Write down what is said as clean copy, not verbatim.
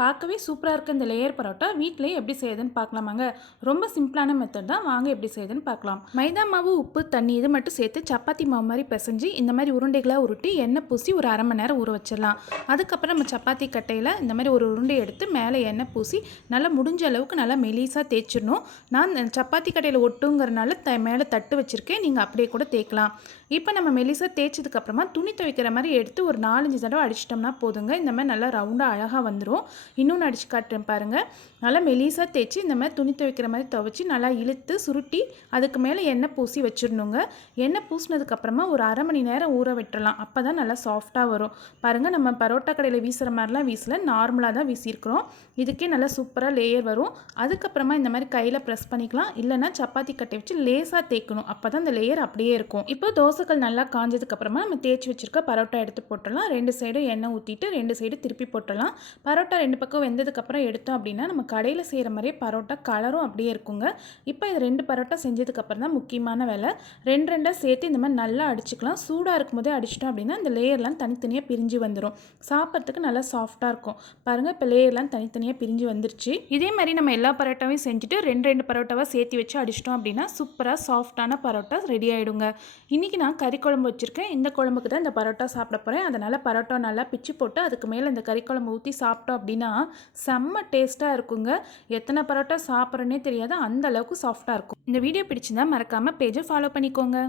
பார்க்கவே சூப்பராக இருக்க இந்த லேயர் பரோட்டா வீட்டிலேயே எப்படி செய்யுதுன்னு பார்க்கலாமாங்க. ரொம்ப சிம்பிளான மெத்தட் தான். வாங்க எப்படி செய்யுதுன்னு பார்க்கலாம். மைதா மாவு, உப்பு, தண்ணி இது மட்டும் சேர்த்து சப்பாத்தி மாவு மாதிரி பிசைஞ்சு இந்த மாதிரி உருண்டைகளாக உருட்டி எண்ணெய் பூசி ஒரு அரை மணி நேரம் ஊற வச்சிடலாம். அதுக்கப்புறம் நம்ம சப்பாத்தி கட்டையில் இந்த மாதிரி ஒரு உருண்டை எடுத்து மேலே எண்ணெய் பூசி நல்லா முடிஞ்ச அளவுக்கு நல்லா மெலிசாக தேய்ச்சிடணும். நான் சப்பாத்தி கட்டையில் ஒட்டுங்கிறனால மேலே தட்டு வச்சுருக்கேன். நீங்கள் அப்படியே கூட தேய்க்கலாம். இப்போ நம்ம மெலிசாக தேய்ச்சதுக்கப்புறமா துணி துவைக்கிற மாதிரி எடுத்து ஒரு 4-5 தடவை அடிச்சிட்டோம்னா போதுங்க. இந்த மாதிரி நல்லா ரவுண்டாக அழகாக வந்துடும். இன்னொன்று அடித்து காட்டுறேன் பாருங்கள். நல்லா மெலிசாக தேய்ச்சி இந்த மாதிரி துணி துவைக்கிற மாதிரி துவைச்சி நல்லா இழுத்து சுருட்டி அதுக்கு மேலே எண்ணெய் பூசி வச்சிடணுங்க. எண்ணெய் பூசினதுக்கப்புறமா ஒரு அரை மணி நேரம் ஊற விட்டுறலாம். அப்போ தான் நல்லா சாஃப்டாக வரும். பாருங்கள், நம்ம பரோட்டா கடையில் வீசுகிற மாதிரிலாம் வீசல, நார்மலாக தான் வீசியிருக்கிறோம். இதுக்கே நல்லா சூப்பராக லேயர் வரும். அதுக்கப்புறமா இந்த மாதிரி கையில் ப்ரெஸ் பண்ணிக்கலாம். இல்லைன்னா சப்பாத்தி கட்டை வச்சு லேசாக தேய்க்கணும். அப்போ தான் இந்த லேயர் அப்படியே இருக்கும். இப்போ தோசைகள் நல்லா காஞ்சதுக்கப்புறமா நம்ம தேய்ச்சி வச்சுருக்க பரோட்டா எடுத்து போட்டுடலாம். 2 சைடும் எண்ணெய் ஊற்றிட்டு 2 சைடு திருப்பி போட்டுடலாம். பரோட்டா 2 பக்கம் வெந்ததுக்கப்புறம் எடுத்தோம் அப்படின்னா நம்ம கடையில் செய்கிற மாதிரியே பரோட்டா கலரும் அப்படியே இருக்குங்க. இப்போ இது 2 பரோட்டா செஞ்சதுக்கப்புறம் தான் முக்கியமான வேலை. 2 சேர்த்து இந்த மாதிரி நல்லா அடிச்சுக்கலாம். சூடாக இருக்கும் போதே அடிச்சிட்டோம் அப்படின்னா இந்த லேயர்லாம் தனித்தனியாக பிரிஞ்சு வந்துடும். சாப்பிட்றதுக்கு நல்லா சாஃப்டாக இருக்கும். பாருங்கள், இப்போ லேயர்லாம் தனித்தனியாக பிரிஞ்சு வந்துருச்சு. இதே மாதிரி நம்ம எல்லா பரோட்டாவையும் செஞ்சுட்டு 2 பரோட்டாவாக சேர்த்து வச்சு அடிச்சிட்டோம் அப்படின்னா சூப்பராக சாஃப்டான பரோட்டா ரெடி ஆகிடுங்க. இன்றைக்கி நான் கறி குழம்பு வச்சுருக்கேன். இந்த குழம்புக்கு தான் இந்த பரோட்டா சாப்பிட போகிறேன். அதனால் பரோட்டா நல்லா பிச்சு போட்டு அதுக்கு மேலே இந்த கறி குழம்பு ஊற்றி சாப்பிட்டோம் அப்படின்னா செம்ம டேஸ்ட்டாக இருக்குங்க. எத்தனை பரோட்டா சாப்பிட்றேன்னே தெரியாது, அந்த அளவுக்கு சாஃப்டாக இருக்கும். இந்த வீடியோ பிடிச்சிருந்தா மறக்காமல் பேஜை ஃபாலோ பண்ணிக்கோங்க.